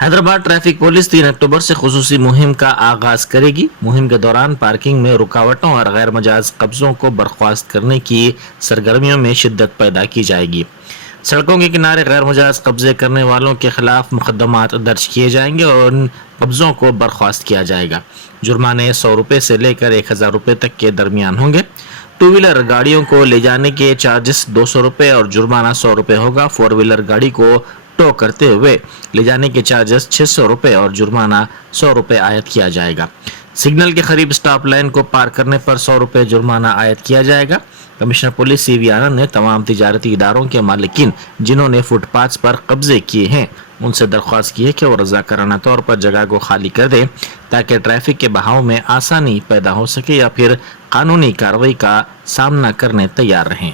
Hyderabad traffic police 3 اکتوبر سے خصوصی مہم کا آغاز کرے گی۔ مہم کے دوران پارکنگ میں رکاوٹوں اور غیر مجاز قبضوں کو برخاست کرنے کی سرگرمیوں میں شدت پیدا کی جائے گی۔ سڑکوں کے کنارے غیر مجاز قبضے کرنے والوں کے خلاف مقدمات درج کیے جائیں گے اور ان قبضوں کو برخاست کیا جائے گا۔ جرمانے 100 روپے سے لے کر 1000 روپے تک کے درمیان ہوں گے۔ ٹو ویلر گاڑیوں کو لے جانے کے چارجز 200 روپے اور جرمانہ 100 روپے ہوگا۔ 4 ویلر گاڑی کو ٹو کرتے ہوئے لے جانے کے چارجز 600 روپے اور جرمانہ 100 روپے عائد کیا جائے گا۔ سگنل کے قریب سٹاپ لائن کو پار کرنے پر 100 روپے جرمانہ عائد کیا جائے گا۔ کمشنر پولیس سی وی آنند نے تمام تجارتی اداروں کے مالکین جنہوں نے فٹ پاتھ پر قبضے کیے ہیں ان سے درخواست کی ہے کہ وہ رضاکارانہ طور پر جگہ کو خالی کر دیں تاکہ ٹریفک کے بہاؤ میں آسانی پیدا ہو سکے یا پھر قانونی کارروائی کا سامنا کرنے تیار رہیں۔